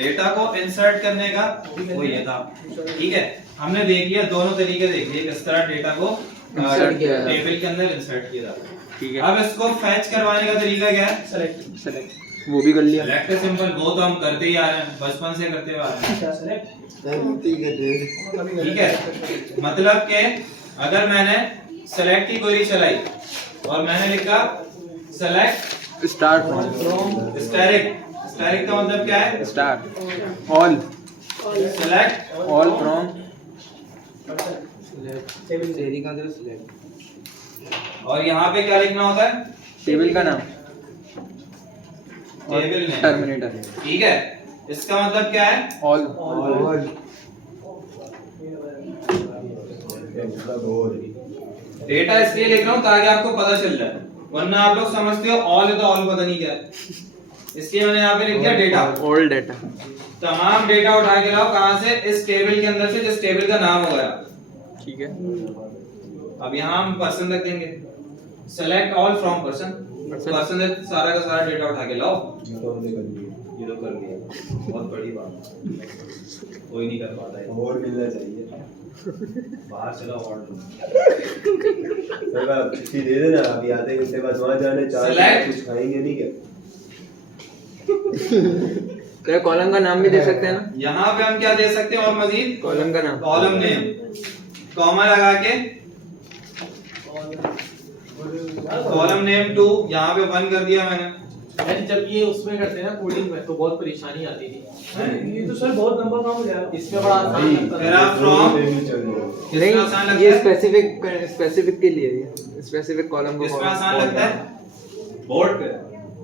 Data को insert करने का वो ये था। ठीक है, हमने देख लिया, दोनों तरीके देख लिए किस तरह डेटा को टेबल के अंदर इंसर्ट किया जाता है। ठीक है, अब इसको फैच करवाने का तरीका क्या है? सेलेक्ट वो भी कर लिया। सेलेक्ट सिंपल, वो तो हम करते ही आ रहे हैं, बचपन से करते हुए आ रहे हैं। ठीक है, मतलब कि अगर मैंने सेलेक्ट की क्वेरी चलाई और मैंने लिखा सेलेक्ट स्टार्ट स्टैटिक, स्टैटिक का मतलब क्या है? Start all, select all from और यहाँ पे क्या लिखना होता है? टेबल का नाम, टेबल नेम, टर्मिनेटर। ठीक है, इसका मतलब क्या है? ऑल। डेटा इसलिए लिख रहा हूँ ताकि आपको पता चल जाए, वरना आप लोग समझते हो ऑल है तो ऑल पता नहीं क्या है, इसलिए मैंने यहाँ पे लिख दिया डेटा। ऑल डेटा, तमाम डेटा उठा के लाओ, कहाँ से? इस टेबल के अंदर से जिस टेबल का नाम हो गया। ठीक है। अब यहाँ हम पर्सन रख देंगे, select all from person, person से सारा का सारा डेटा उठा के लाओ। ये तो कर दिया, बहुत बड़ी बात, कोई नहीं कर पाता है। अवार्ड मिलना चाहिए। बाहर चलो अवार्ड दो। सर आप छुट्टी दे देना, अभी आधे घंटे बाद वहाँ जाने, चार कुछ खाएंगे नहीं क्या? क्या कॉलम का नाम भी दे सकते हैं ना? यहाँ पे हम क्या दे सकते हैं और मजीद? कॉलम का नाम, कॉलम नेम, कॉमा लगा के कॉलम नेम 2, यहाँ पे 1 कर दिया मैंने। जब ये उसमें करते हैं ना कोडिंग में तो बहुत परेशानी आती थी। ये तो सर बहुत लंबा काम हो जाएगा, इसमें बड़ा आसान लगता है। मेरा फ्रॉम नहीं, आसान लगता ये है? स्पेसिफिक के लिए, ये स्पेसिफिक कॉलम को इसमें आसान लगता है बोर्ड पे।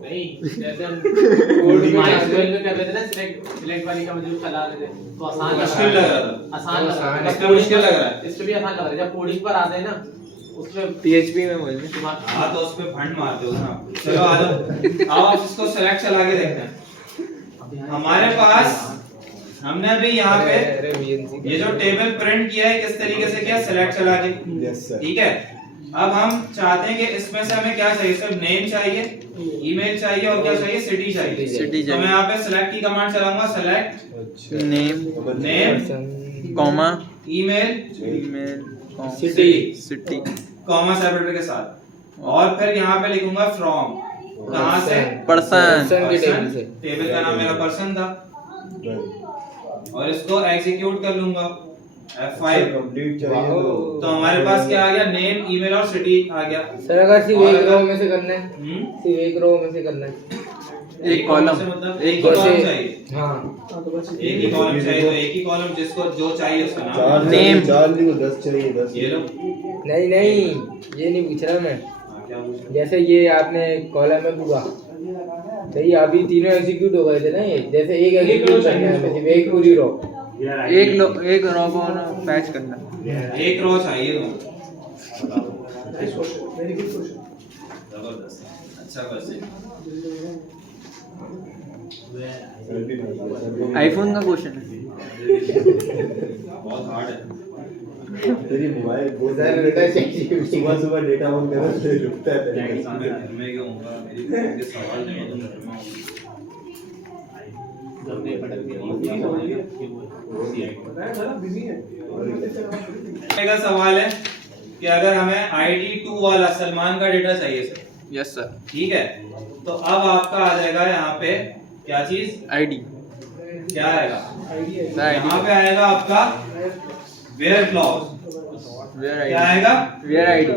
नहीं, जैसे हम कोडिंग में कर रहे थे ना, सिलेक्ट वाली का मतलब चला रहे थे तो आसान मुश्किल लग रहा था, आसान लग रहा है, इसमें मुश्किल लग रहा है, इस पे भी आसान लग रहा है। जब कोडिंग पर आते हैं ना उसमें PHP में बोलते हैं। हाँ तो उसपे फंड मारते हो ना। चलो आ जाओ, आओ आप इसको सेलेक्ट चला के देखते हैं। हमारे पास हमने अभी यहाँ पे ये जो टेबल प्रिंट किया है किस तरीके से किया? सेलेक्ट चला के। Yes sir. ठीक है, अब हम चाहते हैं कि इसमें से हमें क्या चाहिए? सिर्फ नेम चाहिए, ईमेल चाहिए और क्या चाहिए? सिटी चाहिए। सिटी तो मैं यहाँ पे सेलेक्ट की कमांड चलाऊंगा, सेलेक्ट अच्छा। Name comma email email city comma separator के साथ, और फिर यहाँ पे लिखूंगा फ्रॉम, कहाँ से? पर्सन के टेबल से, टेबल का नाम मेरा पर्सन था, और इसको एग्जीक्यूट कर लूंगा F5 कंप्लीट चाहिए तो हमारे पास क्या आ गया? नेम ईमेल और सिटी आ गया। सर अगर सिर्फ और एक अगर- रो में से करना है, हम्म? सिर्फ एक रो में से करना है, एक कॉलम, से मतलब एक एक ही कॉलम जैसे- चाहिए, हाँ एक ही कॉलम चाहिए, तो एक ही कॉलम जिसको जो चाहिए उसका नाम। चार नेम। चार नहीं, 10 चाहिए, 10। ये लो। नहीं नहीं ये नहीं पूछ रहा मैं। हाँ, क्या पूछ रहे हो? जैसे ये आपने कॉलम में पूरा सही, अभी तीनों एग्जीक्यूट हो गए थे ना, ये जैसे एक एग्जीक्यूट करना है, सिर्फ एक पूरी रो। एक रो को ना पैच करना। एक रो चाहिए जबरदस्त, अच्छा क्वेश्चन। आईफोन का क्वेश्चन है। बहुत हार्ड है। तेरी मोबाइल बहुत सुबह सुबह डेटा ऑन करो तो रुकता है पहले। घर में क्यों होगा? मेरी बहन के सवाल नहीं हो तो घर में होगी। का सवाल है कि अगर हमें ID2 वाला सलमान का डेटा चाहिए सर, यस सर। ठीक है, तो अब आपका आ जाएगा यहाँ पे क्या चीज? आईडी, क्या आएगा? आईडी यहाँ पे आएगा आपका वेयर क्लॉज। वेयर क्या आईडी, आएगा? Where ID,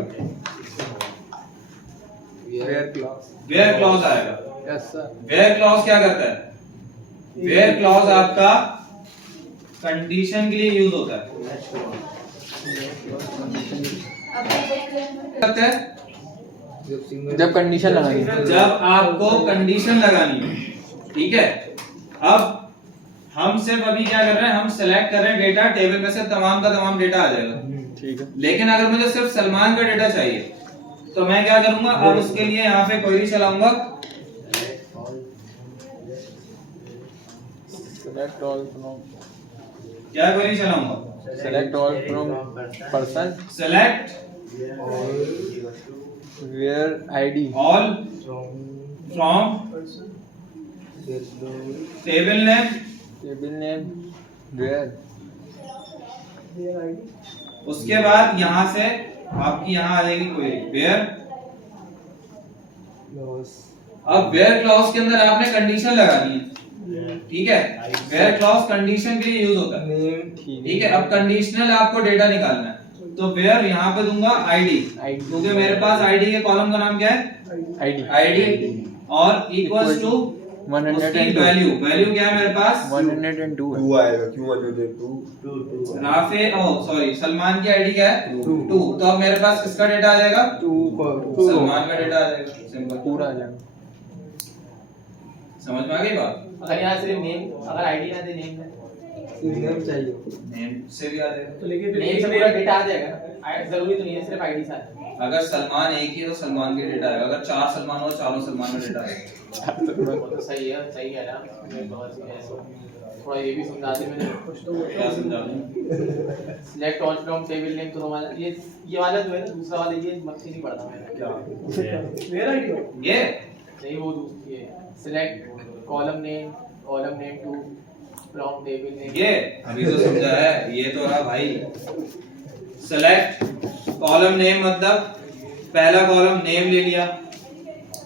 where clause, where clause आएगा। Yes sir. वेयर क्लॉज क्या करता है? वेयर क्लॉज आपका कंडीशन के लिए यूज होता है। करता है जब कंडीशन लगानी है। जब आपको कंडीशन लगानी है, ठीक है। अब हम सिर्फ अभी क्या कर रहे हैं? हम सेलेक्ट कर रहे हैं डेटा, टेबल में से तमाम का तमाम डेटा आ जाएगा, ठीक है। लेकिन अगर मुझे सिर्फ सलमान का डेटा चाहिए तो मैं क्या करूंगा? अब उसके लिए यहाँ पे क्वेरी चलाऊंगा, सेलेक्ट ऑल फ्रॉम, क्या क्वेरी चलाऊंगा? Select all from person, select where ID, all from table name table name where उसके बाद यहाँ से आपकी यहाँ आ जाएगी क्वेरी वेयर। अब वेयर क्लॉज के अंदर आपने कंडीशन लगानी है, ठीक है। वेयर क्लॉज कंडीशन के लिए यूज होता है, नेम ठीक है। अब कंडीशनल आपको डेटा निकालना है, तो वेयर यहाँ पे दूंगा आईडी, क्योंकि मेरे पास आईडी के कॉलम का नाम क्या है, आईडी, और इक्वल्स टू 102 वैल्यू, वैल्यू क्या है मेरे पास 102 है 2 आएगा, क्यों 102? राफे सॉरी सलमान की आईडी क्या है 2, तो अब मेरे पास किसका डेटा आ जाएगा, 2 सलमान का डेटा आ जाएगा, सिंपल। पूरा आ जाएगा। समझ में आ गई बात। अगर यहाँ सिर्फ नेम, अगर आईडी ना दे नेम है नेम चाहिए, नेम से भी आ जाएगा, तो लेकिन फिर नेम से पूरा डेटा आ जाएगा ना, जरूरी तो नहीं है सिर्फ आईडी साथ। अगर सलमान एक ही है तो सलमान के डेटा आएगा, अगर 4 सलमान हो 4 सलमान का डेटा आएगा। वो तो सही है, सही है ना। मैं समझ गया इसको। थोड़ा ये भी समझा दे मैंने कुछ तो क्या समझा दूं? Select all from table name, तो हमारा ये वाला जो है ना, दूसरा वाला ये मक्खी नहीं पड़ता मैंने क्या मेरा आईडी ये नहीं, वो दूसरी है select column name two from table name. ये अभी तो समझा है, ये तो रहा भाई। सेलेक्ट कॉलम नेम मतलब पहला कॉलम नेम ले लिया,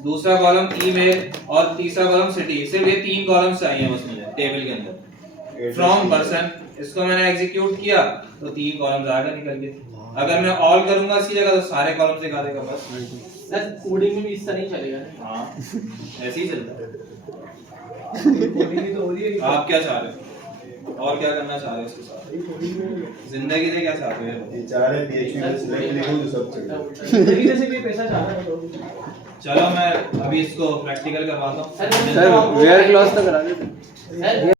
दूसरा कॉलम ईमेल और तीसरा कॉलम सिटी। सिर्फ ये 3 कॉलम्स चाहिए बस मुझे टेबल के अंदर। फ्रॉम पर्सन इसको मैंने एग्जीक्यूट किया तो 3 कॉलम्स आ गए निकल के। अगर मैं ऑल करूंगा इसी जगह तो सारे कॉलम्स दिखा देगा बस। सर कोडिंग में भी इस तरह नहीं चलेगा। हाँ ऐसे ही चलता है। कोडिंग तो हो रही है। आप क्या चाह रहे हो और क्या करना चाह रहे हो इसके साथ, जिंदगी से क्या चाहते हो? ये चाह रहे PHP में सिलेक्ट लिखो तो सब चलेगा। जिंदगी जैसे कोई पैसा चाह रहा है तो चलो मैं अभी इसको प्रैक्टिकल करवाता हूँ। सर वेयर क्लॉज तो करा देते। सर